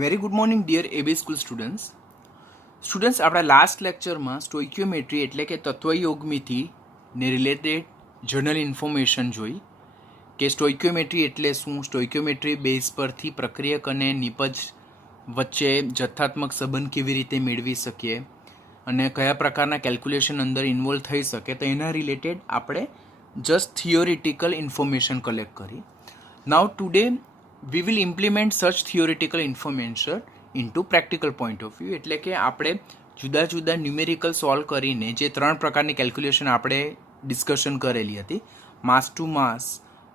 Very good morning dear AB school students આપણા last લેક્ચરમાં stoichiometry એટલે કે તત્વયોગમિતિને રિલેટેડ જનરલ ઇન્ફોર્મેશન જોઈ કે સ્ટોઇક્યોમેટ્રી એટલે શું, સ્ટોઇક્યોમેટ્રી બેઝ પરથી પ્રક્રિયક અને નિપજ વચ્ચે જથ્થાત્મક સંબંધ કેવી રીતે મેળવી શકીએ અને કયા પ્રકારના કેલ્ક્યુલેશન અંદર ઇન્વોલ્વ થઈ શકે, તો એના રિલેટેડ આપણે જસ્ટ થિયોરિટિકલ ઇન્ફોર્મેશન કલેક્ટ કરી. નાઉ today we will implement such theoretical information into practical point of view. એટલે કે આપણે જુદા જુદા ન્યુમેરિકલ સોલ્વ કરીને જે ત્રણ પ્રકારની કેલ્ક્યુલેશન આપણે ડિસ્કશન કરેલી હતી, mass to mass,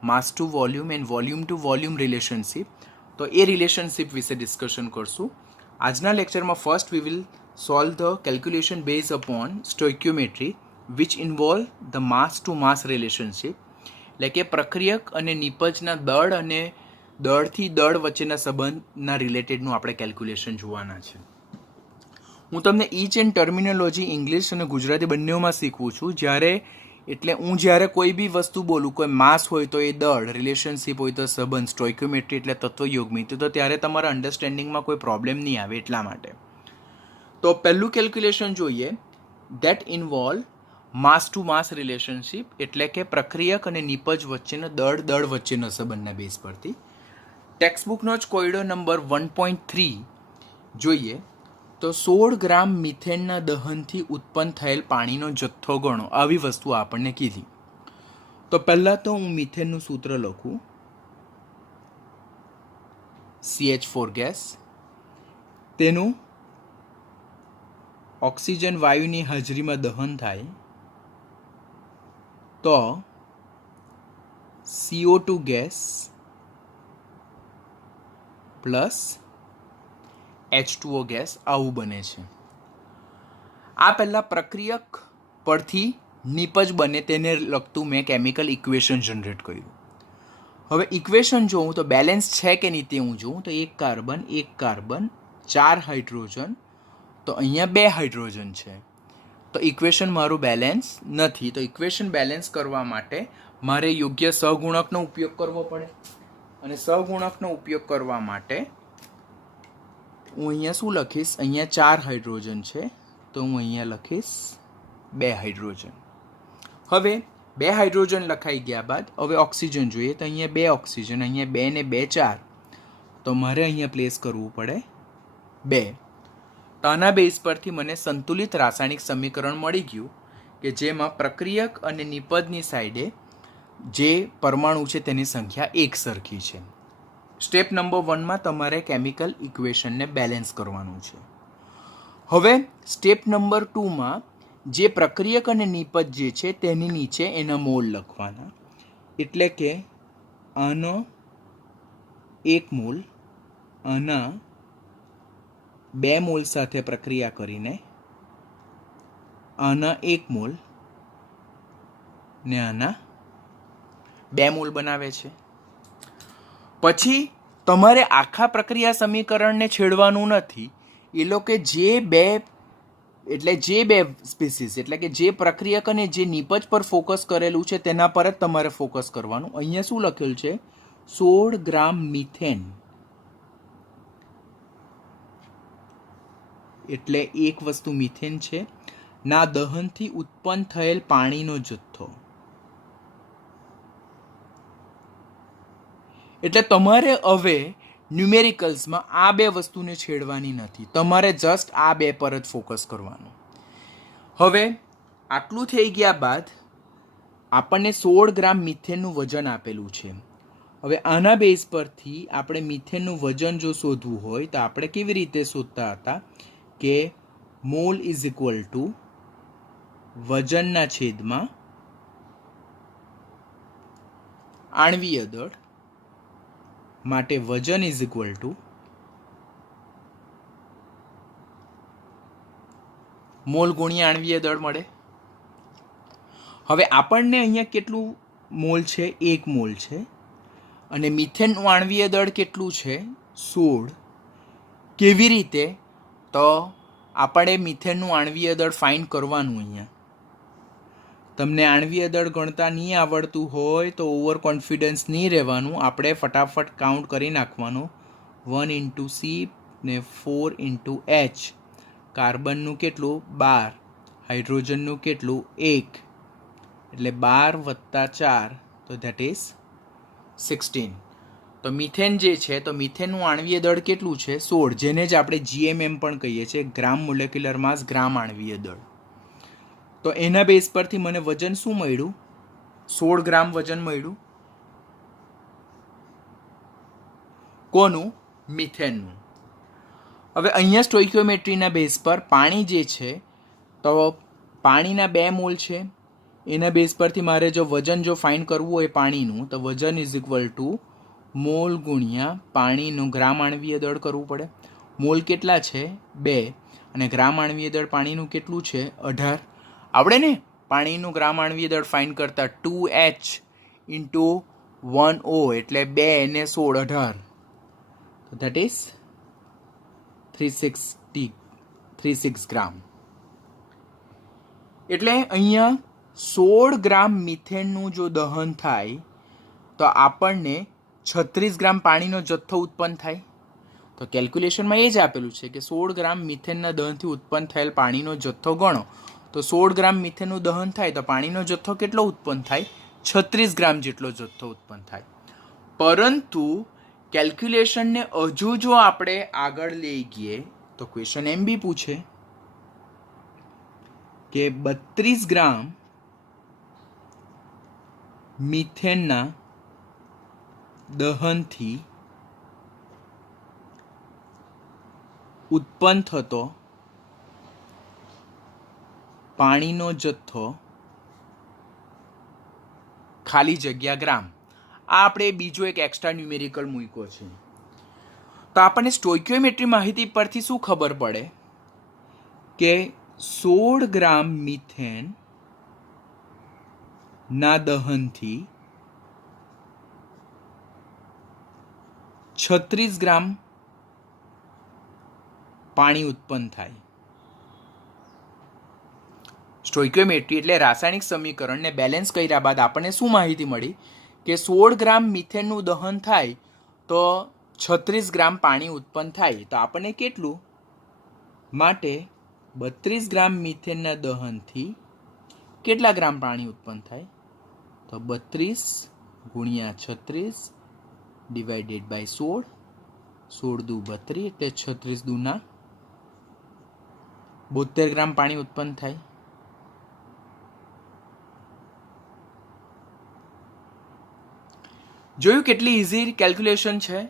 mass to volume and volume to volume relationship, તો એ રિલેશનશિપ વિશે ડિસ્કશન કરશું. આજના લેક્ચરમાં first we will solve the calculation base upon stoichiometry which involve the mass to mass relationship, એટલે કે પ્રક્રિયક અને નિપજના દળ અને દળથી દળ વચ્ચેના સંબંધના રિલેટેડનું આપણે કેલ્ક્યુલેશન જોવાના છે. હું તમને ઈચ એન્ડ ટર્મિનોલોજી ઇંગ્લિશ અને ગુજરાતી બંનેમાં શીખવું છું. જ્યારે કોઈ બી વસ્તુ બોલું, કોઈ માસ હોય તો એ દળ, રિલેશનશિપ હોય તો સંબંધ, સ્ટોઇક્યોમેટ્રી એટલે તત્વયોગમિતિ, તો ત્યારે તમારા અન્ડરસ્ટેન્ડિંગમાં કોઈ પ્રોબ્લેમ નહીં આવે એટલા માટે. તો પહેલું કેલ્ક્યુલેશન જોઈએ, that involve mass to mass relationship, એટલે કે પ્રક્રિયક અને નિપજ વચ્ચેનો દળ વચ્ચેનો સંબંધના બેઝ પરથી. ટેક્સ્ટબુકનો જ કોયડો નંબર 1.3 જોઈએ તો 16 ગ્રામ મિથેનના દહનથી ઉત્પન્ન થયેલ પાણીનો જથ્થો ગણો, આવી વસ્તુ આપણને કીધી. તો પહેલાં તો હું મિથેનનું સૂત્ર લખું, CH4 ગેસ, તેનું ઓક્સિજન વાયુની હાજરીમાં દહન થાય તો CO2 gas plus H2O gas આવું બને છે. આ પહેલાં પ્રક્રિયક પરથી નિપજ બને તેને લગતું મેં કેમિકલ ઇક્વેશન જનરેટ કર્યું. હવે ઇક્વેશન જોઉં તો બેલેન્સ છે કે નહીં તે હું જોઉં તો એક કાર્બન 4 હાઇડ્રોજન, તો અહીંયા 2 હાઇડ્રોજન છે, તો ઇક્વેશન મારું બેલેન્સ નથી. તો ઇક્વેશન બેલેન્સ કરવા માટે મારે યોગ્ય સહગુણકનો ઉપયોગ કરવો પડે, અને સહગુણકનો ઉપયોગ કરવા માટે હું અહીંયા શું લખીશ, અહીંયા 4 હાઇડ્રોજન છે તો હું અહીંયા લખીશ 2 હાઇડ્રોજન. હવે 2 હાઇડ્રોજન લખાઈ ગયા બાદ હવે ઓક્સિજન જોઈએ તો અહીંયા 2 ઓક્સિજન, અહીંયા 2 ને 2 4, તો મારે અહીંયા પ્લેસ કરવું પડે 2. તો આના બેઝ પરથી મને સંતુલિત રાસાયણિક સમીકરણ મળી ગયું કે જેમાં પ્રક્રિયક અને નિપજની સાઈડે જે પરમાણુ છે તેની સંખ્યા એક સરખી છે. સ્ટેપ નંબર 1માં તમારે કેમિકલ ઇક્વેશનને બેલેન્સ કરવાનું છે. હવે સ્ટેપ નંબર 2માં જે પ્રક્રિયક અને નિપજ જે છે તેની નીચે એના મોલ લખવાના, એટલે કે આનો 1 મોલ, આના 2 મોલ સાથે પ્રક્રિયા કરીને આના 1 મોલ ને આના 2 મોલ બનાવે છે. પછી તમારે આખા પ્રક્રિયા સમીકરણને છેડવાનું નથી. એ લોકો જે બે સ્પીસીસ એટલે કે જે પ્રક્રિયક અને જે નિપજ પર ફોકસ કરેલું છે તેના પર જ તમારે ફોકસ કરવાનું. અહીંયા શું લખેલું છે, 16 ગ્રામ મિથેન, એટલે એક વસ્તુ મિથેન છે, ના દહનથી ઉત્પન્ન થયેલ પાણીનો જથ્થો. એટલે તમારે હવે ન્યુમેરિકલ્સમાં આ બે વસ્તુને છેડવાની નથી, તમારે જસ્ટ આ બે પર જ ફોકસ કરવાનું. હવે આટલું થઈ ગયા બાદ આપણને 16 ગ્રામ મિથેનનું વજન આપેલું છે. હવે આના બેઝ પરથી આપણે મિથેનનું વજન જો શોધવું હોય તો આપણે કેવી રીતે શોધતા હતા કે મોલ ઇઝ ઇક્વલ ટુ વજનના છેદમાં આણ્વીય દળ, માટે વજન ઇઝ ઇક્વલ ટુ મોલ ગુણ્યા આણ્વીય દળ મળે. હવે આપણને અહીંયા કેટલું મોલ છે, 1 મોલ છે, અને મિથેનનું આણ્વીય દળ કેટલું છે, 16. કેવી રીતે, તો આપણે મિથેનનું આણ્વીય દળ ફાઇન્ડ કરવાનું. અહીંયા તમને આણ્વીય દળ ગણતા નહીં આવડતું હોય તો ઓવર કોન્ફિડન્સ નહીં રહેવાનું, આપણે ફટાફટ કાઉન્ટ કરી નાખવાનું. 1 × C ને 4 ઇન્ટુ એચ, કાર્બનનું કેટલું 12, હાઇડ્રોજનનું કેટલું 1, એટલે 12 વત્તા 4, તો ધેટ ઇઝ 16. તો મિથેન જે છે તો મિથેનનું આણવીય દળ કેટલું છે 16, જેને જ આપણે GMM પણ કહીએ છીએ, ગ્રામ મોલેક્યુલર માસ, ગ્રામ આણવીય દળ. તો એના બેઝ પરથી મને વજન શું મળ્યું? 16 ગ્રામ વજન મળ્યું. કોનું? મિથેનનું. હવે અહીંયા સ્ટોઇકિયોમેટ્રીના બેઝ પર પાણી જે છે તો પાણીના 2 મોલ છે, એના બેઝ પરથી મારે જો વજન જો ફાઇન્ડ કરવું હોય પાણીનું, તો વજન ઇઝ ઇક્વલ ટુ મોલ ગુણ્યા પાણીનું ગ્રામ આણવીય દળ કરવું પડે. મોલ કેટલા છે? 2, અને ગ્રામ આણવીય દળ પાણીનું કેટલું છે? 18. આવડે ને પાણીનું ગ્રામ આણવીય દળ ફાઇન્ડ કરતા? 2H ઇન્ટુ 1O એટલે 2 ને 16, 18. તો ધેટ ઇઝ 36 ગ્રામ. એટલે અહીંયા 16 ગ્રામ મિથેનનું જો દહન થાય તો આપણને 36 ગ્રામ પાણીનો જથ્થો ઉત્પન્ન થાય. તો કેલ્ક્યુલેશનમાં એ જ આપેલું છે કે 16 ગ્રામ મિથેનના દહનથી ઉત્પન્ન થયેલ પાણીનો જથ્થો ગણો. તો 16 ગ્રામ મિથેનનું દહન થાય તો પાણીનો જથ્થો કેટલો ઉત્પન્ન થાય? 36 ગ્રામ જેટલો જથ્થો ઉત્પન્ન થાય. પરંતુ કેલ્ક્યુલેશનને હજુ જો આપણે આગળ લઈ ગઈએ તો ક્વેશ્ચન એમ બી પૂછે કે 32 ગ્રામ મિથેનના દહનથી ઉત્પન્ન થતો પાણીનો જથ્થો ખાલી જગ્યા ગ્રામ. આ આપણે બીજો એક એક્સ્ટ્રા ન્યુમેરિકલ મૂક્યો છે. તો આપણને સ્ટોઇકિયોમેટ્રી માહિતી પરથી શું ખબર પડે કે 16 ગ્રામ મિથેન ના દહનથી 36 ગ્રામ પાણી ઉત્પન્ન થાય. સ્ટોઇકિયોમેટ્રી એટલે રાસાયણિક સમીકરણને બેલેન્સ કર્યા બાદ આપણને શું માહિતી મળી કે 16 ગ્રામ મિથેનનું દહન થાય તો 36 ગ્રામ પાણી ઉત્પન્ન થાય. તો આપણને કેટલું? માટે 32 ગ્રામ મિથેનના દહનથી કેટલા ગ્રામ પાણી ઉત્પન્ન થાય? તો 32 ગુણ્યા 36 ડિવાઇડેડ બાય 16, 16 દુ 32 એટલે 36 દુના 72 ગ્રામ પાણી ઉત્પન્ન થાય. જોયું કેટલી ઇઝી કેલ્ક્યુલેશન છે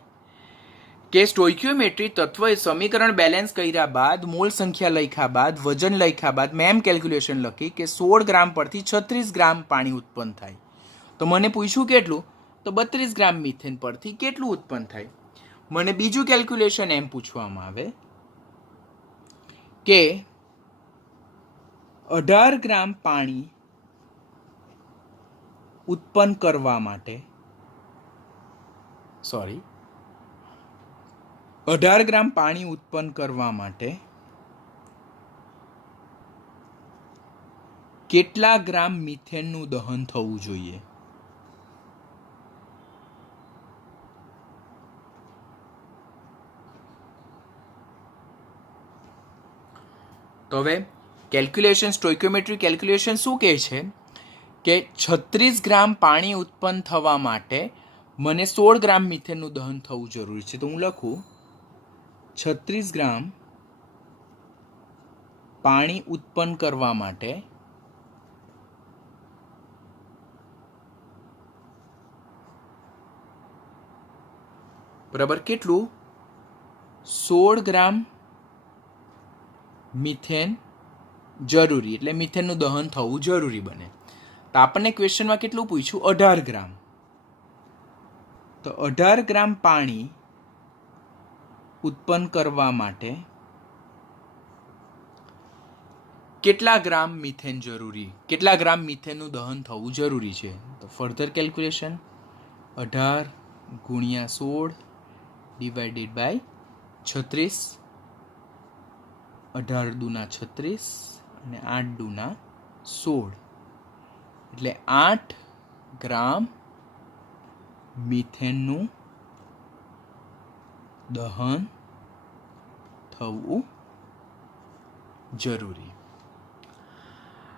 કે સ્ટોઇકિયોમેટ્રી તત્વ એ સમીકરણ બેલેન્સ કર્યા બાદ, મોલ સંખ્યા લખ્યા બાદ, વજન લખ્યા બાદ મેં એમ કેલ્ક્યુલેશન લખી કે 16 ગ્રામ પરથી 36 ગ્રામ પાણી ઉત્પન્ન થાય. તો મને પૂછ્યું કેટલું? તો 32 ગ્રામ મિથેન પરથી કેટલું ઉત્પન્ન થાય. મને બીજું કેલ્ક્યુલેશન એમ પૂછવામાં આવે કે 18 ગ્રામ પાણી ઉત્પન્ન કરવા માટે 18 ગ્રામ પાણી ઉત્પન્ન કરવા માટે કેટલા ગ્રામ મિથેનનું દહન થવું જોઈએ? તો હવે કેલ્ક્યુલેશન, સ્ટોઇકિયોમેટ્રી કેલ્ક્યુલેશન શું કહે છે કે 36 ગ્રામ પાણી ઉત્પન્ન થવા માટે મને 16 ગ્રામ મિથેનનું દહન થવું જરૂરી છે. તો હું લખું 36 ગ્રામ પાણી ઉત્પન્ન કરવા માટે બરાબર કેટલું? 16 ગ્રામ મિથેન જરૂરી, એટલે મિથેનનું દહન થવું જરૂરી બને. તો આપણને ક્વેશ્ચનમાં કેટલું પૂછ્યું? 18 ગ્રામ. તો 18 ગ્રામ પાણી ઉત્પન્ન કરવા માટે કેટલા ગ્રામ મિથેન જરૂરી, કેટલા ગ્રામ મિથેનનું દહન થવું જરૂરી છે? તો ફર્ધર કેલ્ક્યુલેશન 18 ગુણ્યા 16 ડિવાઇડેડ બાય 36, 18 દુના 36 અને 8 દુના 16, એટલે 8 ગ્રામ મિથેનનું દહન થવું જરૂરી.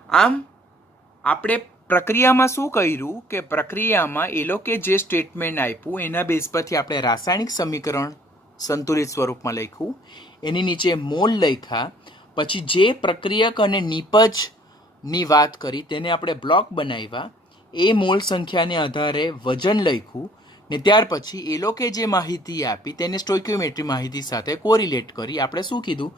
આમ આપણે પ્રક્રિયામાં શું કર્યું કે પ્રક્રિયામાં એ લોકો જે સ્ટેટમેન્ટ આપ્યું એના બેઝ પરથી આપણે રાસાયણિક સમીકરણ સંતુલિત સ્વરૂપમાં લખ્યું, એની નીચે મોલ લખ્યા, પછી જે પ્રક્રિયક અને નિપજની વાત કરી તેને આપણે બ્લોક બનાવ્યા, એ મોલ સંખ્યાને આધારે વજન લખ્યું ને ત્યાર પછી એ લોકોએ જે માહિતી આપી તેને સ્ટોઇકિયોમેટ્રી માહિતી સાથે કોરિલેટ કરી આપણે શું કીધું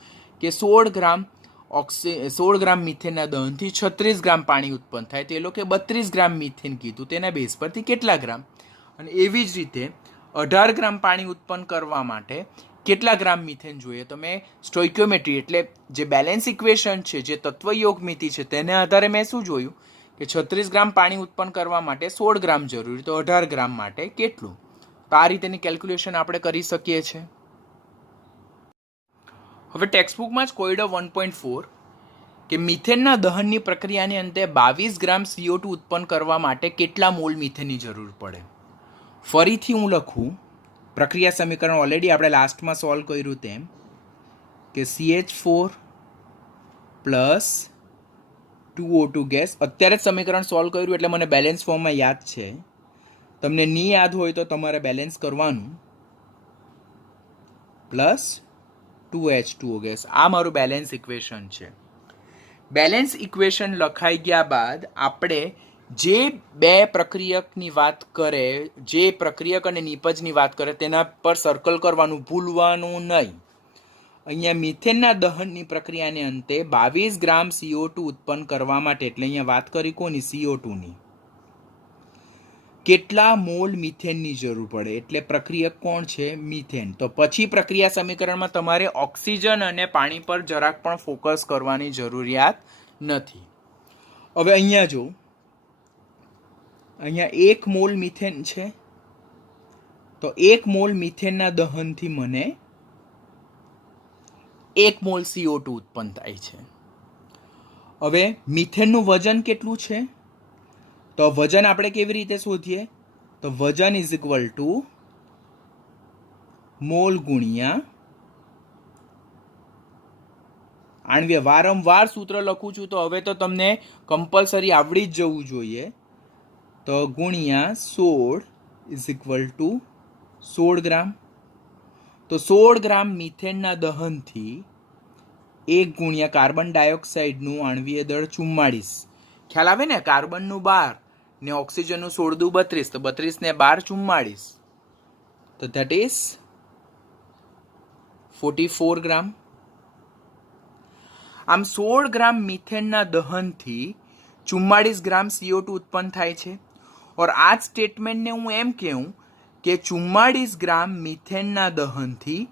કે 16 ગ્રામ મિથેનના દહનથી 36 ગ્રામ પાણી ઉત્પન્ન થાય, તો એ લોકોએ 32 ગ્રામ મિથેન કીધું, તેના બેઝ પરથી કેટલા ગ્રામ. અને એવી જ રીતે 18 ગ્રામ પાણી ઉત્પન્ન કરવા માટે કેટલા ગ્રામ મિથેન જોઈએ, તો મેં સ્ટોઇકિયોમેટ્રી એટલે જે બેલેન્સ ઇક્વેશન છે, જે તત્વયોગ મિતિ છે, તેને આધારે મેં શું જોયું કે 36 ગ્રામ પાણી ઉત્પન્ન કરવા માટે 16 ગ્રામ જરૂરી, તો 18 ગ્રામ માટે કેટલું. તો આ રીતેની કેલ્ક્યુલેશન આપણે કરી શકીએ છીએ. હવે ટેક્સ્ટબુકમાં જ કોયડો 1.4 કે મિથેનના દહનની પ્રક્રિયાને અંતે 22 ગ્રામ CO2 ઉત્પન્ન કરવા માટે કેટલા મોલ મિથેનની જરૂર પડે. ફરીથી હું લખું, પ્રક્રિયા સમીકરણ ઓલરેડી આપણે લાસ્ટમાં સોલ્વ કર્યું તેમ કે CH4 પ્લસ 2O2 ગેસ. અત્યારે જ સમીકરણ સોલ્વ કર્યું એટલે મને બેલેન્સ ફોર્મમાં યાદ છે. તમને નહીં યાદ હોય તો તમારે બેલેન્સ કરવાનું. Plus 2H2O gas. આ મારું બેલેન્સ ઇક્વેશન છે. બેલેન્સ ઇક્વેશન લખાઈ ગયા બાદ આપણે જે બે પ્રક્રિયકની વાત કરે, જે પ્રક્રિયક અને નિપજની વાત કરે તેના પર સર્કલ કરવાનું, ભૂલવાનું નહીં. અહીંયા મિથેનના દહનની પ્રક્રિયાને અંતે 22 ગ્રામ CO2 ઉત્પન્ન કરવા માટે, એટલે અહીંયા વાત કરી કોની, CO2ની, કેટલા મોલ મિથેનની જરૂર પડે, એટલે પ્રક્રિયક કોણ છે, મિથેન. તો પછી પ્રક્રિયા સમીકરણમાં તમારે ઓક્સિજન અને પાણી પર જરાક પણ ફોકસ કરવાની જરૂરિયાત નથી. હવે અહીંયા જો, અહીંયા 1 મોલ મિથેન છે, તો 1 મોલ મિથેનના દહનથી મને 1 મોલ CO2 ઉત્પન્ન થાય છે. હવે મિથેનનું વજન કેટલું છે, તો વજન આપણે કેવી રીતે શોધીએ, તો વજન ઇઝ ઇક્વલ ટુ મોલ ગુણ્યા આણ્વીય. વારંવાર સૂત્ર લખું છું તો હવે તો તમને કમ્પલસરી આવડી જ જવું જોઈએ. તો ગુણ્યા 16 ઇઝ ઇક્વલ ટુ 16 ગ્રામ. તો 16 ગ્રામ મિથેનના દહનથી 1 ગુણ્યા કાર્બન ડાયોક્સાઇડનું આણ્વીય દળ 44. ખ્યાલ આવે ને, કાર્બનનું 12 ને ઓક્સિજનનું 16 દુ 32, તો 32 ને 12 44, તો ધેટ ઇઝ 44 ગ્રામ. આમ 16 ગ્રામ મિથેનના દહનથી 44 ગ્રામ CO2 ઉત્પન્ન થાય છે. और આ સ્ટેટમેન્ટને હું એમ કહું કે 44 ગ્રામ મિથેનના દહનથી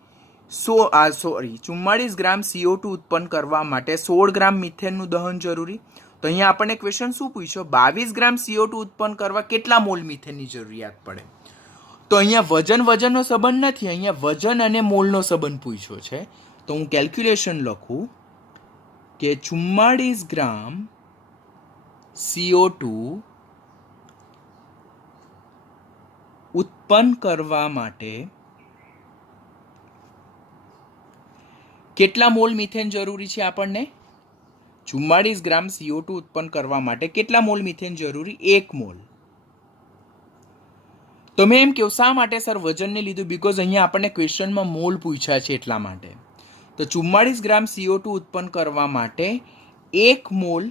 44 ગ્રામ CO2 ઉત્પન્ન કરવા માટે 16 ગ્રામ મિથેનનું દહન જરૂરી. તો અહીંયા આપણને ક્વેશ્ચન શું પૂછ્યો, 22 ગ્રામ CO2 ઉત્પન્ન કરવા કેટલા મોલ મિથેનની જરૂરિયાત પડે. તો અહીંયા વજનનો સંબંધ નથી, અહીંયા વજન અને મોલનો સંબંધ પૂછ્યો છે. તો હું કેલ્ક્યુલેશન લખું કે 44 ગ્રામ CO2 ઉત્પન્ન કરવા માટે કેટલા મોલ મિથેન જરૂરી છે આપણને. 44 ગ્રામ CO2 ઉત્પન્ન કરવા માટે કેટલા મોલ મિથેન જરૂરી, 1 મોલ. તો મેં એમ કહ્યું શા માટે સર વજનને લીધું, બીકોઝ અહીંયા આપણને ક્વેશ્ચનમાં મોલ પૂછ્યા છે એટલા માટે. તો 44 ગ્રામ CO2 ઉત્પન્ન કરવા માટે 1 મોલ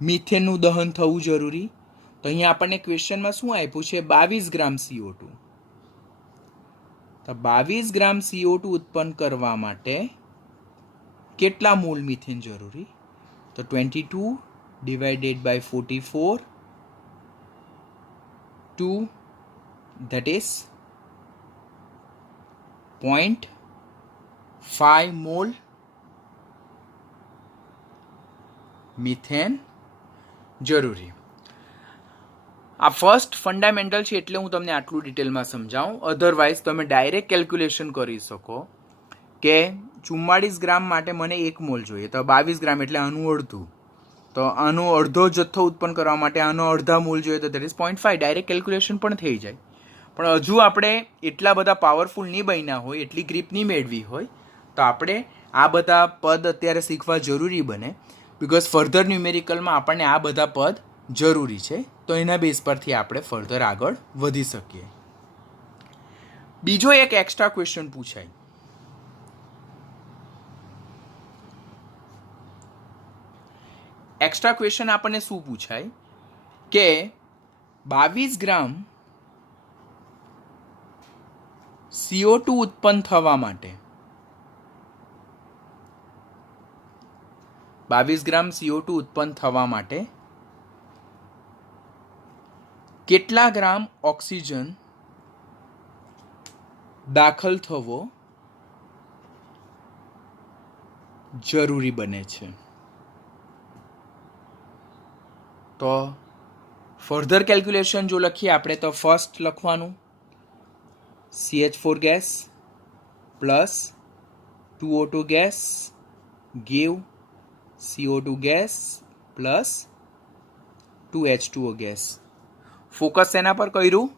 મિથેનનું દહન થવું જરૂરી. તો અહીંયા આપણને ક્વેશ્ચનમાં શું આપ્યું છે, 22 ગ્રામ CO2. તો 22 ગ્રામ CO2 ઉત્પન્ન કરવા માટે કેટલા મોલ મિથેન જરૂરી, તો 22 divided by 44 2, that is 0.5 mole methane જરૂરી. આ ફર્સ્ટ ફંડામેન્ટલ છે એટલે હું તમને આટલું ડિટેલમાં સમજાવું. અધરવાઇઝ તમે ડાયરેક્ટ કેલ્ક્યુલેશન કરી શકો કે 44 ગ્રામ માટે મને 1 મોલ જોઈએ, તો 22 ગ્રામ એટલે આનું અડધું, તો આનો અડધો જથ્થો ઉત્પન્ન કરવા માટે આનો અડધા મોલ જોઈએ, તો દેટ ઇઝ 0.5. ડાયરેક્ટ કેલ્ક્યુલેશન પણ થઈ જાય. પણ હજુ આપણે એટલા બધા પાવરફુલ નહીં બન્યા હોય, એટલી ગ્રીપ નહીં મેળવી હોય, તો આપણે આ બધા પદ અત્યારે શીખવા જરૂરી બને. બિકોઝ ફર્ધર ન્યુમેરિકલમાં આપણને આ બધા પદ જરૂરી છે. તો એના બેઝ પરથી આપણે ફર્ધર આગળ વધી શકીએ. બીજો એક એક્સ્ટ્રા ક્વેશ્ચન પૂછાય. એક્સ્ટ્રા ક્વેશ્ચન આપણને શું પૂછાય કે 22 ગ્રામ CO2 ઉત્પન્ન થવા માટે 22 ગ્રામ CO2 ઉત્પન્ન થવા માટે કેટલા ગ્રામ ઓક્સિજન દાખલ થવો જરૂરી બને છે? તો ફર્ધર કેલ્ક્યુલેશન જો લખીએ આપણે તો ફર્સ્ટ લખવાનું CH4 gas plus 2O2 gas give CO2 gas plus 2H2O gas. Focus એના પર કર્યું?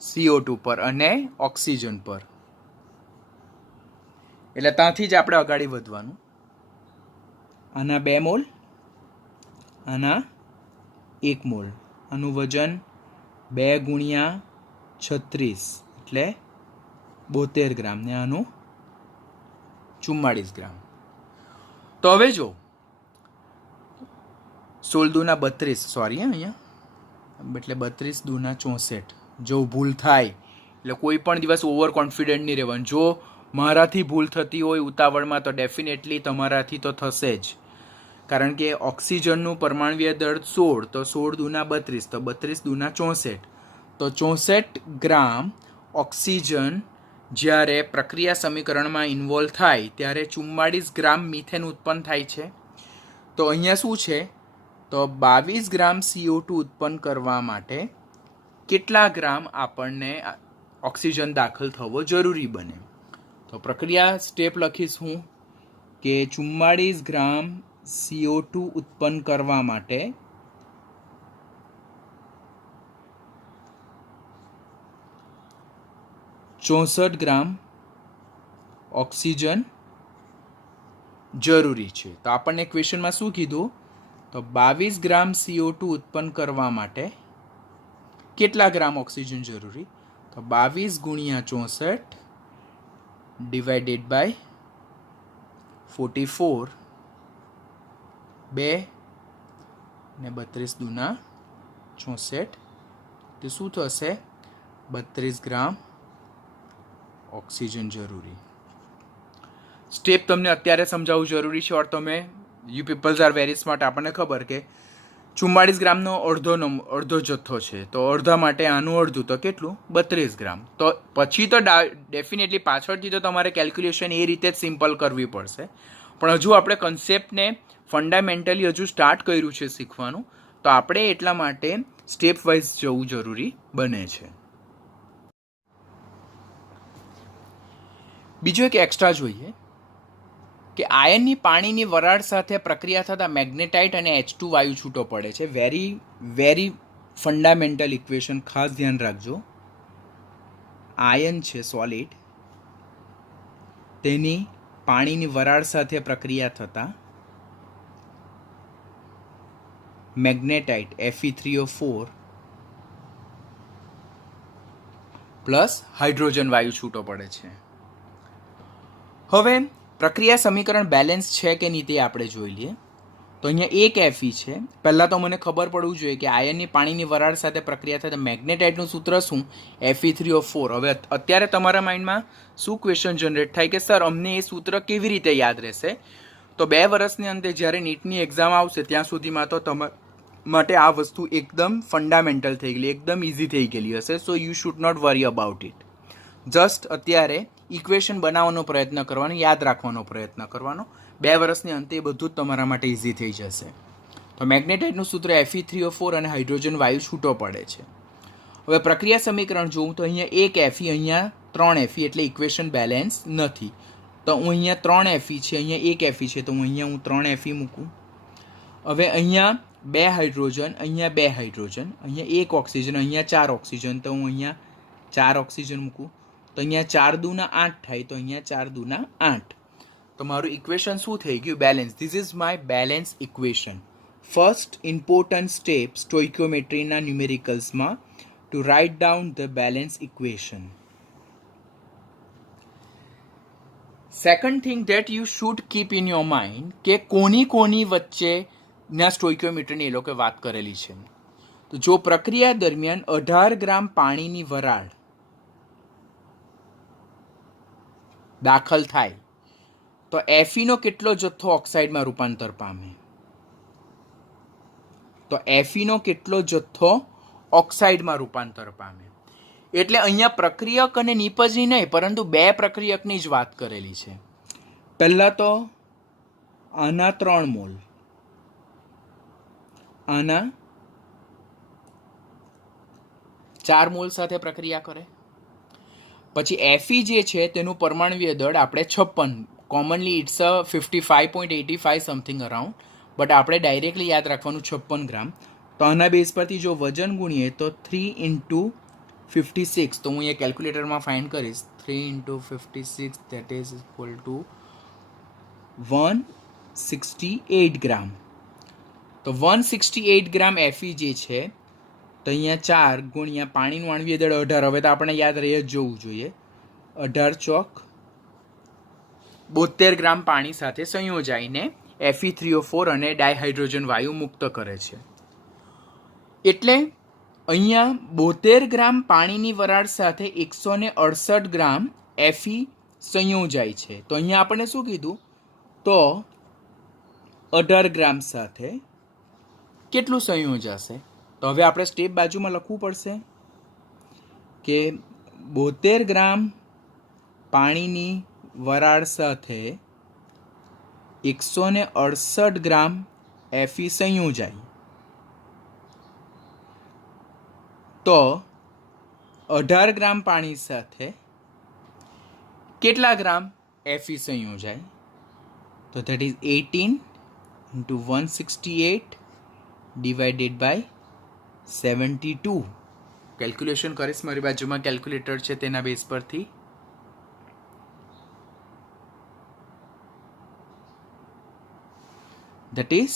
CO2 પર અને ઓક્સિજન પર. એટલે ત્યાંથી જ આપણે આગળ વધવાનું. આના 2 મોલ, આના 1 મોલ. આનું વજન 2 ગુણ્યા 36 એટલે 72 ગ્રામ ને આનું 44 ગ્રામ. તો હવે જો 16 દુના 32, સોરી અહીંયા એટલે 32 દુના 64. જો ભૂલ થાય એટલે કોઈ પણ દિવસ ઓવર કોન્ફિડન્ટ નહીં રહેવાનું. જો મારાથી ભૂલ થતી હોય ઉતાવળમાં તો ડેફિનેટલી તમારાથી તો થશે જ, કારણ કે ઓક્સિજનનું પરમાણ્વીય દળ 16, તો 16 દુના 32, તો 32 દુના 64. તો 64 ગ્રામ ઓક્સિજન જ્યારે પ્રક્રિયા સમીકરણમાં ઇન્વોલ્વ થાય ત્યારે 44 ગ્રામ મિથેન ઉત્પન્ન થાય છે. તો અહીંયા શું છે? તો 22 ગ્રામ CO2 ઉત્પન્ન કરવા માટે કેટલા ગ્રામ આપણને ઓક્સિજન દાખલ થવો જરૂરી બને? તો પ્રક્રિયા સ્ટેપ લખીશ હું કે 44 ગ્રામ CO2 ઉત્પન્ન કરવા માટે 64 ગ્રામ ઓક્સિજન જરૂરી છે. તો આપણને ક્વેશ્ચનમાં શું કીધું? તો 22 ગ્રામ CO2 ઉત્પન્ન કરવા માટે કેટલા ગ્રામ ઓક્સિજન જરૂરી? તો 22 ગુણ્યા 64 ડિવાઇડેડ બાય 44, 2 ને 32 દુના 64. તે શું થશે? 32 ગ્રામ ઓક્સિજન જરૂરી. સ્ટેપ તમને અત્યારે સમજાવવું જરૂરી છે. ઓર તમે you peoples are very smart. આપણને ખબર કે 44 ગ્રામનો અડધો જથ્થો છે, તો અડધા માટે આનું અડધું, તો કેટલું? 32 ગ્રામ. તો પછી તો ડેફિનેટલી પાછળથી તો તમારે કેલ્ક્યુલેશન એ રીતે જ સિમ્પલ કરવી પડશે. પણ હજુ આપણે કન્સેપ્ટને ફંડામેન્ટલી હજુ સ્ટાર્ટ કર્યું છે શીખવાનું, તો આપણે એટલા માટે સ્ટેપ વાઇઝ જવું જરૂરી બને છે. બીજો એક એક્સ્ટ્રા જોઈએ કે આયનની પાણીની વરાળ સાથે પ્રક્રિયા થતાં મેગ્નેટાઇટ અને H2 વાયુ છૂટો પડે છે. વેરી વેરી ફંડામેન્ટલ ઇક્વેશન, ખાસ ધ્યાન રાખજો. આયન છે સોલિડ, તેની પાણીની વરાળ સાથે પ્રક્રિયા થતાં મેગ્નેટાઇટ Fe3O4 પ્લસ હાઇડ્રોજન વાયુ છૂટો પડે છે. હવે પ્રક્રિયા સમીકરણ બેલેન્સ છે કે નહીં તે આપણે જોઈ લઈએ. તો અહીંયા એક Fe છે. પહેલાં તો મને ખબર પડવું જોઈએ કે આયનની પાણીની વરાળ સાથે પ્રક્રિયા થતાં મેગ્નેટાઇટનું સૂત્ર શું? Fe3O4. હવે અત્યારે તમારા માઇન્ડમાં શું ક્વેશ્ચન જનરેટ થાય કે સર અમને એ સૂત્ર કેવી રીતે યાદ રહેશે? તો 2 વર્ષની અંતે જ્યારે નીટની એક્ઝામ આવશે ત્યાં સુધીમાં તો તમારા માટે આ વસ્તુ એકદમ ફંડામેન્ટલ થઈ ગયેલી, એકદમ ઇઝી થઈ ગયેલી હશે. So you should not worry about it. Just અત્યારે ઇક્વેશન બનાવવાનો પ્રયત્ન કરવાનો, યાદ રાખવાનો પ્રયત્ન કરવાનો. 2 વર્ષની અંતે એ બધું જ તમારા માટે ઇઝી થઈ જશે. તો મેગ્નેટાઇટનું સૂત્ર Fe3O4 અને હાઇડ્રોજન વાયુ છૂટો પડે છે. હવે પ્રક્રિયા સમીકરણ જોઉં તો અહીંયા એક Fe, અહીંયા 3 Fe, એટલે ઇક્વેશન બેલેન્સ નથી. તો હું અહીંયા 3 Fe છે, અહીંયા એક Fe છે, તો હું અહીંયા 3 Fe મૂકું. હવે અહીંયા 2 હાઇડ્રોજન, અહીંયા 2 હાઇડ્રોજન, અહીંયા 1 ઓક્સિજન, અહીંયા 4 ઓક્સિજન, તો હું અહીંયા 4 ઓક્સિજન મૂકું તો અહીંયા 4 દુના 8 થાય, તો અહીંયા 4 દુના 8. તો મારું ઇક્વેશન શું થઈ ગયું? Balance. This is my balance equation. First important step સ્ટોઇક્યોમેટ્રીના ન્યુમેરિકલ્સમાં to write down the balance equation. Second thing that you should keep in your mind કે કોની વચ્ચેના સ્ટોઇક્યોમેટ્રીની એ લોકોએ વાત કરેલી છે. તો જો પ્રક્રિયા દરમિયાન 18 ગ્રામ પાણીની વરાળ દાખલ થાય તો એફીનો કેટલો જથ્થો ઓક્સાઇડમાં રૂપાંતર પામે? તો એફીનો કેટલો જથ્થો ઓક્સાઇડમાં રૂપાંતર પામે? એટલે અહીંયા પ્રક્રિયક અને નિપજની નહીં, પરંતુ 2 પ્રક્રિયકની જ વાત કરેલી છે. પહેલા તો આના 3 મોલ, આના 4 મોલ સાથે પ્રક્રિયા કરે. પછી એફઈ જે છે તેનું પરમાણુય દળ આપણે 56, commonly it's 55.85 something around, but આપણે ડાયરેક્ટલી યાદ રાખવાનું 56 ગ્રામ. તો આના બેઝ પરથી જો વજન ગુણીએ તો 3 × 56, તો હું અહીંયા કેલ્ક્યુલેટરમાં ફાઇન્ડ કરીશ. 3 × 56 દેટ ઇઝ ઇક્વલ ટુ 168 ગ્રામ. તો 168 ગ્રામ એફઈ જે છે, તો અહીંયા 4 ગુણ્યા પાણીનું આણ્વીય દળ 18. હવે તો આપણે યાદ રહી જ જોવું જોઈએ. 18 ચોક 72 ગ્રામ પાણી સાથે સંયોજાઈને Fe3O4 અને ડાયહાઇડ્રોજન વાયુ મુક્ત કરે છે. એટલે અહીંયા 72 ગ્રામ પાણીની વરાળ સાથે 168 ગ્રામ એફી સંયોજાય છે. તો અહીંયા આપણે શું કીધું? તો 18 ગ્રામ સાથે કેટલું સંયોજાશે? તો હવે આપણે સ્ટેપ બાજુમાં લખવું પડશે કે 72 ગ્રામ પાણીની વરાળ સાથે 168 ગ્રામ એફી સંયોજાય તો 18 ગ્રામ પાણી સાથે કેટલા ગ્રામ એફઈ સંયોજાય? તો that is 18 × 168 divided by 72. Calculation કરીશ, મારી બાજુમાં કેલ્ક્યુલેટર છે તેના બેઝ પરથી. That is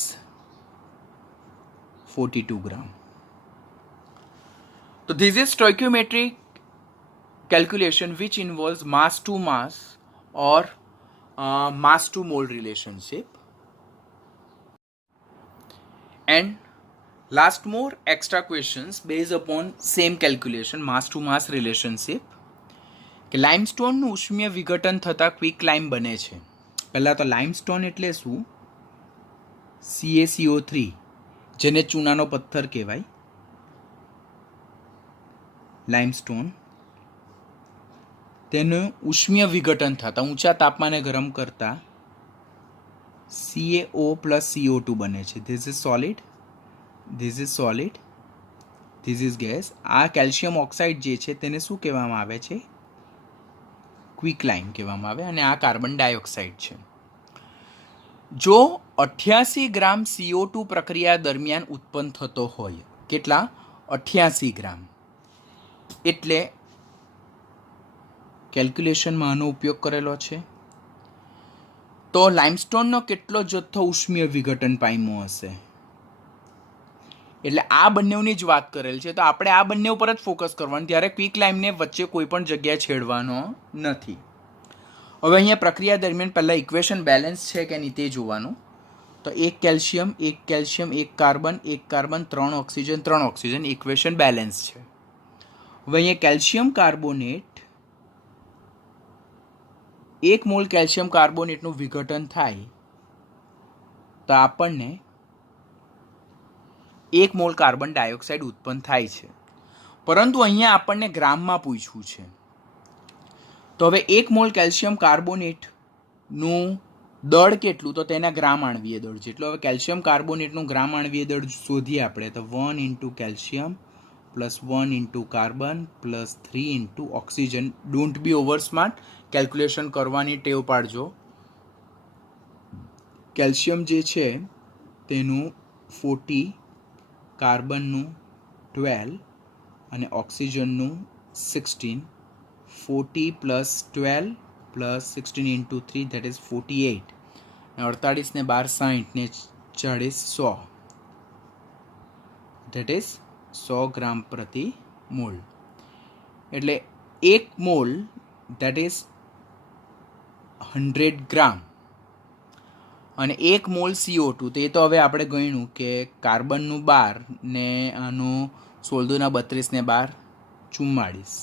42 gram. So this is stoichiometric calculation which involves mass to mass or mass to mole relationship. And last more extra questions based upon same calculation, mass to mass relationship. કે લાઇમસ્ટોનનું ઉષ્મીય વિઘટન થતાં quick લાઇમ બને છે. પહેલાં તો limestone એટલે શું? CaCO3, જેને ચૂનાનો પથ્થર કહેવાય. લાઇમસ્ટોન તેનું ઉષ્મીય વિઘટન થતાં ઊંચા તાપમાને ગરમ કરતા CaO + CO2 બને છે. This is solid, this is solid, this is gas. આ કેલ્શિયમ ઓક્સાઇડ જે છે તેને શું કહેવામાં આવે છે? ક્વિક લાઇમ કહેવામાં આવે. અને આ કાર્બન ડાયોક્સાઇડ છે. જો 88 ગ્રામ CO2 પ્રક્રિયા દરમિયાન ઉત્પન્ન થતો હોય, કેટલા? 88 ગ્રામ. એટલે કેલ્ક્યુલેશનમાં આનો ઉપયોગ કરેલો છે. તો લાઇમસ્ટોનનો કેટલો જથ્થો ઉષ્મીય વિઘટન પામ્યો હશે? એટલે આ બંનેની જ વાત કરેલ છે. તો આપણે આ બંને ઉપર જ ફોકસ કરવાનું, ત્યારે ક્વિક લાઇમને વચ્ચે કોઈ પણ જગ્યાએ છેડવાનો નથી. હવે અહીંયા પ્રક્રિયા દરમિયાન પહેલાં ઇક્વેશન બેલેન્સ છે કે નહીં તે જોવાનું. તો 1 calcium 1 calcium 1 carbon 1 carbon 3 oxygen 3 oxygen, equation balance છે. હવે અહીંયા કેલ્શિયમ કાર્બોનેટ 1 મોલ કેલ્શિયમ કાર્બોનેટનું વિઘટન થાય તો આપણને 1 મોલ કાર્બન ડાયોક્સાઇડ ઉત્પન્ન થાય છે. પરંતુ અહીંયા આપણને ગ્રામમાં પૂછ્યું છે. તો હવે 1 મોલ કેલ્શિયમ કાર્બોનેટનું દળ કેટલું? તો તેના ગ્રામ આણ્વીય દળ જેટલું. હવે કેલ્શિયમ કાર્બોનેટનું ગ્રામ આણ્વીય દળ શોધીએ આપણે. તો 1 × calcium +1 × carbon +3 × oxygen. Don't be over smart, calculation કરવાની ટેવ પાડજો. કેલ્શિયમ જે છે તેનું 40, કાર્બનનું 12 અને ઓક્સિજનનું 16. 40 + 12 + 16 × 3 that is 48. 48 ને 12 60 ને 40 100 that is 100 ગ્રામ પ્રતિ મોલ. એટલે 1 મોલ that is 100 ગ્રામ. અને 1 મોલ CO2 તો એ તો હવે આપણે ગણ્યું કે કાર્બનનું 12 ને આનું 16 × 32 ને 12 44.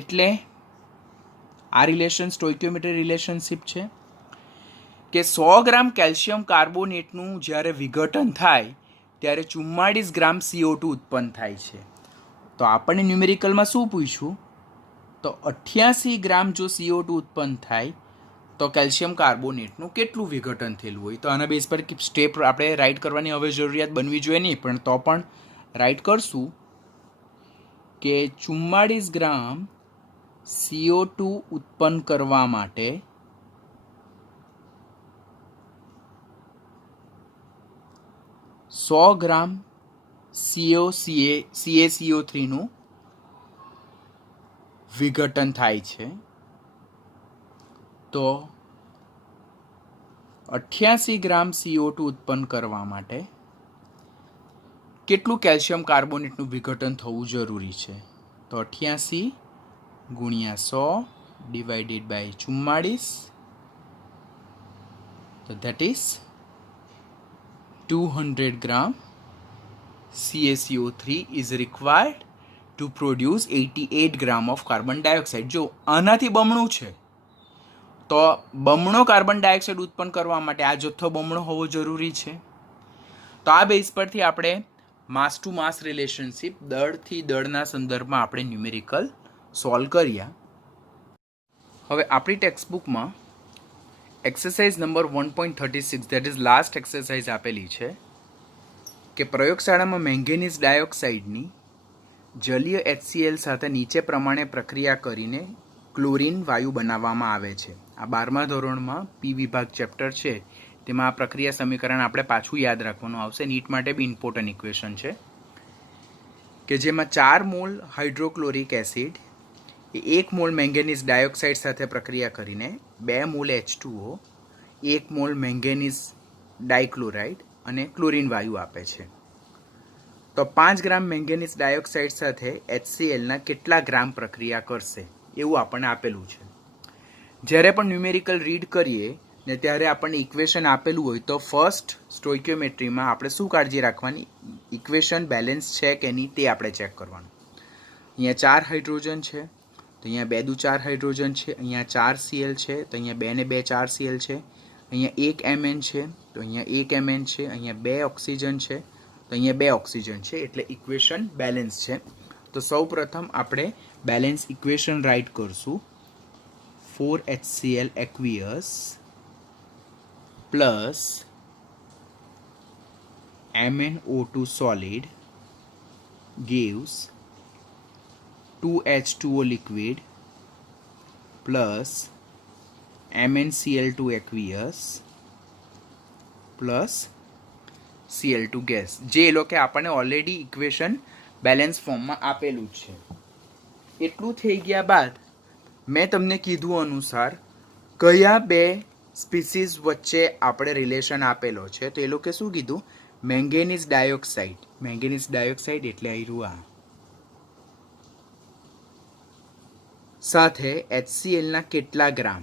એટલે આ રિલેશન સ્ટોઇકિયોમેટ્રી રિલેશનશિપ છે કે 100 ગ્રામ કેલ્શિયમ કાર્બોનેટનું જ્યારે વિઘટન થાય ત્યારે 44 ગ્રામ CO2 ઉત્પન્ન થાય છે. તો આપણને ન્યુમેરિકલમાં શું પૂછ્યું? તો 88 ગ્રામ જો CO2 ઉત્પન્ન થાય તો કેલ્શિયમ કાર્બોનેટનું કેટલું વિઘટન થયેલું હોય? તો આના બેઝ પર સ્ટેપ આપણે રાઇટ કરવાની હવે જરૂરિયાત બનવી જોઈએ નહીં, પણ તો પણ રાઇટ કરશું કે 44 ગ્રામ CO2 ઉત્પન્ન કરવા માટે 100 ગ્રામ CaCO3 નું વિઘટન થાય છે. તો 88 ગ્રામ CO2 ઉત્પન્ન કરવા માટે કેટલું કેલ્શિયમ કાર્બોનેટનું વિઘટન થવું જરૂરી છે? તો 88 × 100 / 44, તો that is 200 gram CaCO3 is required to produce 88 gram of carbon dioxide. જો આનાથી બમણું છે તો બમણો કાર્બન ડાયોક્સાઇડ ઉત્પન્ન કરવા માટે આ જથ્થો બમણો હોવો જરૂરી છે. તો આ બેઝ પરથી આપણે માસ ટુ માસ રિલેશનશિપ દળથી દળના સંદર્ભમાં આપણે ન્યુમેરિકલ સોલ્વ કર્યા. હવે આપણી ટેક્સ્ટબુકમાં exercise number 1.36 that is last exercise આપેલી છે કે પ્રયોગશાળામાં મેંગેનીઝ ડાયોક્સાઇડની જલીય HCl સાથે નીચે પ્રમાણે પ્રક્રિયા કરીને ક્લોરીન વાયુ બનાવવામાં આવે છે. આ 12મા ધોરણમાં પી વિભાગ ચેપ્ટર છે તેમાં આ પ્રક્રિયા સમીકરણ આપણે પાછું યાદ રાખવાનું આવશે. નીટ માટે બી ઇમ્પોર્ટન્ટ ઇક્વેશન છે કે જેમાં 4 મોલ હાઇડ્રોક્લોરિક એસિડ એ 1 મોલ મેંગેનીઝ ડાયોક્સાઇડ સાથે પ્રક્રિયા કરીને 2 મોલ H2O, 1 મોલ મેંગેનીઝ ડાઇક્લોરાઇડ અને ક્લોરીન વાયુ આપે છે. તો 5 ગ્રામ મેંગેનીઝ ડાયોક્સાઇડ સાથે HClના કેટલા ગ્રામ પ્રક્રિયા કરશે એવું આપણને આપેલું છે. જ્યારે પણ ન્યુમેરિકલ રીડ કરીએ ને ત્યારે આપણને ઇક્વેશન આપેલું હોય તો ફર્સ્ટ સ્ટોઇકિયોમેટ્રીમાં આપણે શું કાળજી રાખવાની? ઇક્વેશન બેલેન્સ છે કે નહીં તે આપણે ચેક કરવાનું. અહીંયા 4 હાઇડ્રોજન છે તો અહીંયા 2 દુ 4 હાઇડ્રોજન છે, અહીંયા 4 Cl છે તો અહીંયા 2 ને 2 4 Cl છે, અહીંયા 1 Mn છે તો અહીંયા 1 Mn છે, અહીંયા 2 ઓક્સિજન છે તો અહીંયા 2 ઓક્સિજન છે. એટલે ઇક્વેશન બેલેન્સ છે. તો સૌ પ્રથમ આપણે બેલેન્સ ઇક્વેશન રાઇટ કરશું. 4HCl aqueous plus MnO2 solid gives 2H2O liquid plus MnCl2 aqueous plus Cl2 gas. જે એ લોકો આપણને ઓલરેડી ઇક્વેશન બેલેન્સ ફોર્મમાં આપેલું છે. એટલું થઈ ગયા બાદ મેં તમને કીધું અનુસાર કયા 2 સ્પીસીસ વચ્ચે આપણે રિલેશન આપેલો છે? તો એ લોકો શું કીધું? Manganese dioxide. મેંગેનીઝ ડાયોક્સાઇડ એટલે આયરું આ સાથે HClના કેટલા ગ્રામ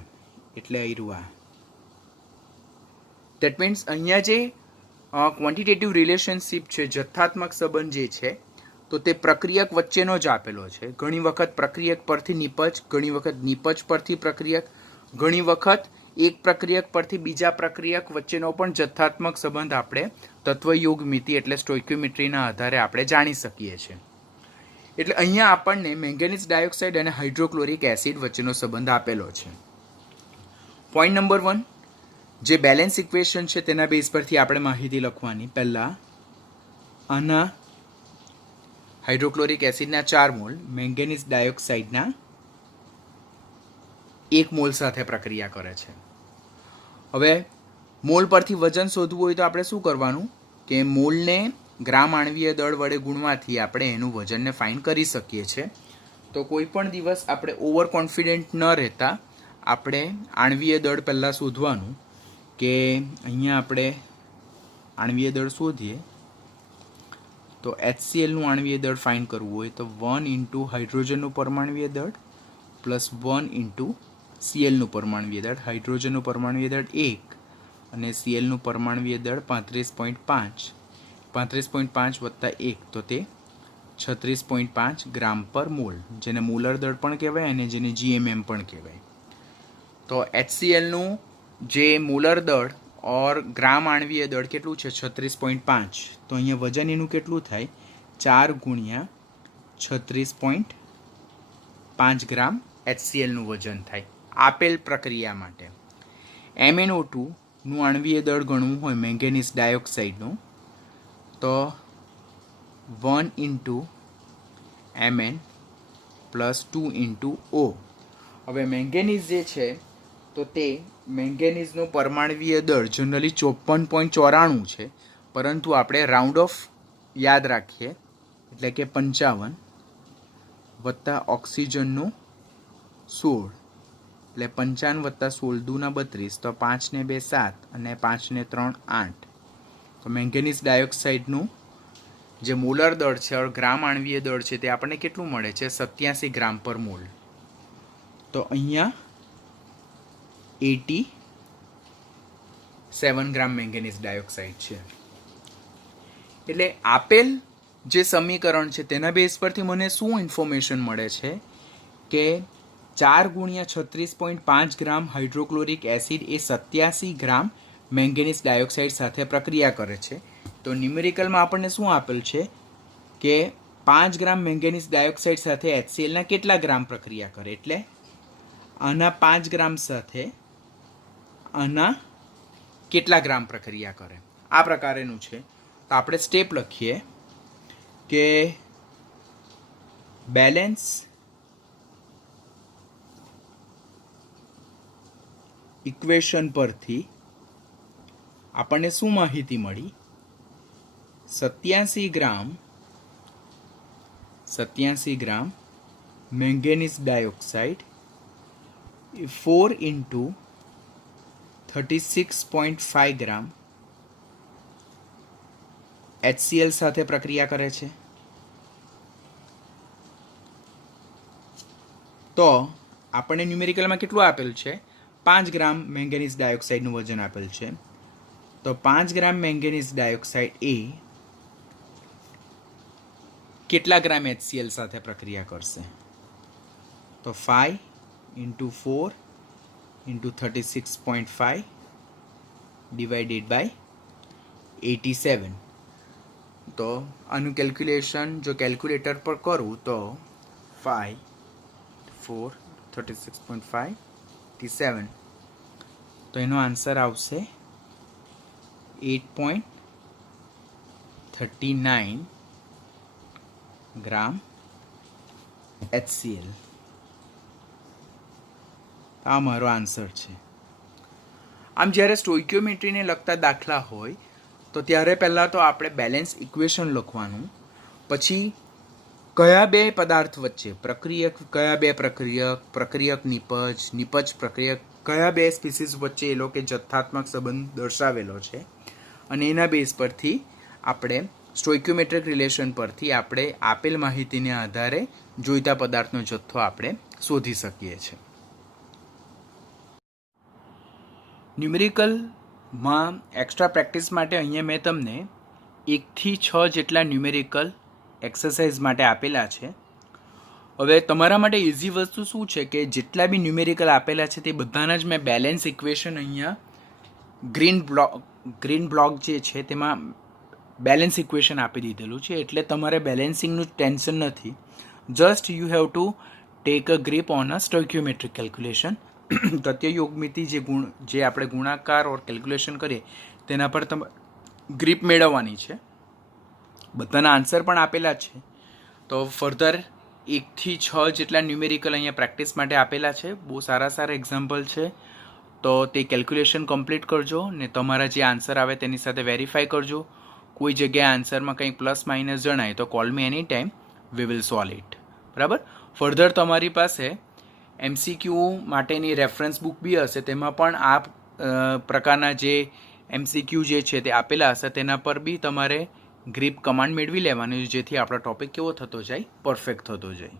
એટલે આયરું આ. દેટ મીન્સ અહીંયા જે ક્વોન્ટિટેટિવ રિલેશનશિપ છે, જથ્થાત્મક સંબંધ જે છે તો તે પ્રક્રિયક વચ્ચેનો જ આપેલો છે. ઘણી વખત પ્રક્રિયક પરથી નિપજ, ઘણી વખત નિપજ પરથી પ્રક્રિયક, ઘણી વખત એક પ્રક્રિયક પરથી બીજા પ્રક્રિયક વચ્ચેનો પણ જથ્થાત્મક સંબંધ આપણે તત્વયોગ મિતિ એટલે સ્ટોઇકિયોમેટ્રીના આધારે આપણે જાણી શકીએ છીએ. એટલે અહીંયા આપણને મેંગેનીઝ ડાયોક્સાઇડ અને હાઇડ્રોક્લોરિક એસિડ વચ્ચેનો સંબંધ આપેલો છે. પોઈન્ટ નંબર 1, જે બેલેન્સ ઇક્વેશન છે તેના બેઝ પરથી આપણે માહિતી લખવાની. પહેલાં આના હાઇડ્રોક્લોરિક એસિડના 4 મોલ, મેંગેનીઝ ડાયોક્સાઇડના 1 મોલ સાથે પ્રક્રિયા કરે છે. હવે મોલ પરથી વજન શોધવું હોય તો આપણે શું કરવાનું કે મોલને ગ્રામ આણવીય દળ વડે ગુણવાથી આપણે એનું વજનને ફાઇન્ડ કરી શકીએ છીએ. તો કોઈ પણ દિવસ આપણે ઓવર કોન્ફિડન્ટ ન રહેતા આપણે આણવીય દળ પહેલાં શોધવાનું કે અહીંયા આપણે આણવીય દળ શોધીએ તો HClનું આણવીય દળ ફાઇન્ડ કરવું હોય તો 1 ઇન્ટુ હાઇડ્રોજનનું પરમાણવીય દળ પ્લસ 1 ઇન્ટુ Clનું પરમાણવીય દળ. હાઇડ્રોજનનું પરમાણવીય દળ 1 અને Clનું પરમાણવીય દળ 35.5. 35.5 વત્તા 1 તો તે 36.5 ગ્રામ પર મોલ, જેને મોલર દળ પણ કહેવાય અને જેને GMM પણ કહેવાય. તો HClનું જે મોલર દળ ઓર ગ્રામ આણવીય દળ કેટલું છે 36.5. તો અહીંયા વજન એનું કેટલું થાય 4 ગુણ્યા 36.5 ગ્રામ HClનું વજન થાય આપેલ પ્રક્રિયા માટે. MnO2નું આણવીય દળ ગણવું હોય મેંગેનીઝ ડાયોક્સાઇડનું તો 1 into Mn plus 2 into O. હવે મેંગેનીઝ જે છે તો તે મેંગેનીઝનું પરમાણવીય દળ જનરલી 54.94 છે, પરંતુ આપણે રાઉન્ડ ઓફ યાદ રાખીએ એટલે કે 55 વત્તા ઓક્સિજનનું 16 એટલે 55 વત્તા 16 દુના 32 તો 5 ને 2 7 અને 5 ને 3 8. તો મેંગેનીઝ ડાયોક્સાઇડનું જે મોલર દળ છે ઓર ગ્રામ આણવીય દળ છે તે આપણને કેટલું મળે છે 87 ગ્રામ પર મોલ. તો અહીંયા 87 ગ્રામ મેંગેનીઝ ડાયોક્સાઇડ છે. એટલે આપેલ જે સમીકરણ છે તેના બેઝ પરથી મને શું ઇન્ફોર્મેશન મળે છે કે 4 ગુણ્યા 36.5 ગ્રામ હાઇડ્રોક્લોરિક એસિડ એ 87 ગ્રામ મેંગેનીઝ ડાયોક્સાઇડ સાથે પ્રક્રિયા કરે છે. તો ન્યુમેરિકલમાં આપણને શું આપેલ છે કે 5 ગ્રામ મેંગેનીઝ ડાયોક્સાઇડ સાથે HClના કેટલા ગ્રામ પ્રક્રિયા કરે, એટલે આના 5 ગ્રામ સાથે આના કેટલા ગ્રામ પ્રક્રિયા કરે, આ પ્રકારેનું છે. તો આપણે સ્ટેપ લખીએ કે બેલેન્સ ઇક્વેશન પરથી આપણને શું માહિતી મળી 87 ગ્રામ મેંગેનીઝ ડાયોક્સાઇડ 4 ઇન્ટુ 36.5 ગ્રામ HCl સાથે પ્રક્રિયા કરે છે. તો આપણને ન્યુમેરિકલમાં કેટલું આપેલ છે 5 ગ્રામ મેંગેનીઝ ડાયોક્સાઇડનું વજન આપેલ છે. તો 5 ગ્રામ મેંગેનીઝ ડાયોક્સાઇડ એ કેટલા ગ્રામ HCl સાથે પ્રક્રિયા કરશે, તો 5 ઇન્ટુ 4 ઇન્ટુ 36.5 ડિવાઇડેડ બાય 87. તો આનું કેલ્ક્યુલેશન જો કેલ્ક્યુલેટર પર કરું તો 5 4 36.5 87, તો એનો આન્સર આવશે 8.39 ગ્રામ HCl. આ મારો આન્સર છે. આમ જ્યારે સ્ટોઇકિયોમેટ્રીને લગતા દાખલા હોય તો ત્યારે પહેલાં તો આપણે બેલેન્સ ઇક્વેશન લખવાનું, પછી કયા બે પદાર્થ વચ્ચે કયા બે પ્રક્રિયક નિપજ પ્રક્રિયક કયા બે સ્પીસીસ વચ્ચે એ લોકો જથ્થાત્મક સંબંધ દર્શાવેલો છે, અને એના બેઝ પરથી આપણે સ્ટોઇકિયોમેટ્રિક રિલેશન પરથી આપણે આપેલ માહિતીને આધારે જોઈતા પદાર્થનો જથ્થો આપણે શોધી શકીએ છીએ. ન્યુમેરિકલમાં એક્સ્ટ્રા પ્રેક્ટિસ માટે અહીંયા મેં તમને 1 થી 6 જેટલા ન્યુમેરિકલ એક્સરસાઇઝ માટે આપેલા છે. હવે તમારા માટે ઇઝી વસ્તુ શું છે કે જેટલા બી ન્યુમેરિકલ આપેલા છે તે બધાના જ મેં બેલેન્સ ઇક્વેશન અહીંયા ગ્રીન બ્લોક જે છે તેમાં બેલેન્સ ઇક્વેશન આપી દીધેલું છે, એટલે તમારે બેલેન્સિંગનું ટેન્શન નથી. Just you have to take a grip on a stoichiometric calculation. તથ્યયોગમિતિ જે આપણે ગુણાકાર ઓર કેલ્ક્યુલેશન કરીએ તેના પર તમે ગ્રીપ મેળવવાની છે. બધાના આન્સર પણ આપેલા છે. તો ફર્ધર 1 થી 6 જેટલા ન્યુમેરિકલ અહીંયા પ્રેક્ટિસ માટે આપેલા છે. બહુ સારા એક્ઝામ્પલ છે. તો તે કેલ્ક્યુલેશન કમ્પ્લીટ કરજો ને તમારા જે આન્સર આવે તેની સાથે વેરીફાઈ કરજો. કોઈ જગ્યાએ આન્સરમાં કંઈ પ્લસ માઇનસ જણાય તો call me any time, V will solve it. બરાબર. ફર્ધર તમારી પાસે MCQ માટેની રેફરન્સ બુક બી હશે, તેમાં પણ આ પ્રકારના જે MCQ જે છે તે આપેલા હશે, તેના પર બી તમારે ગ્રીપ કમાન્ડ મેળવી લેવાની, જેથી આપણો ટોપિક કેવો થતો જાય, પરફેક્ટ થતો જાય.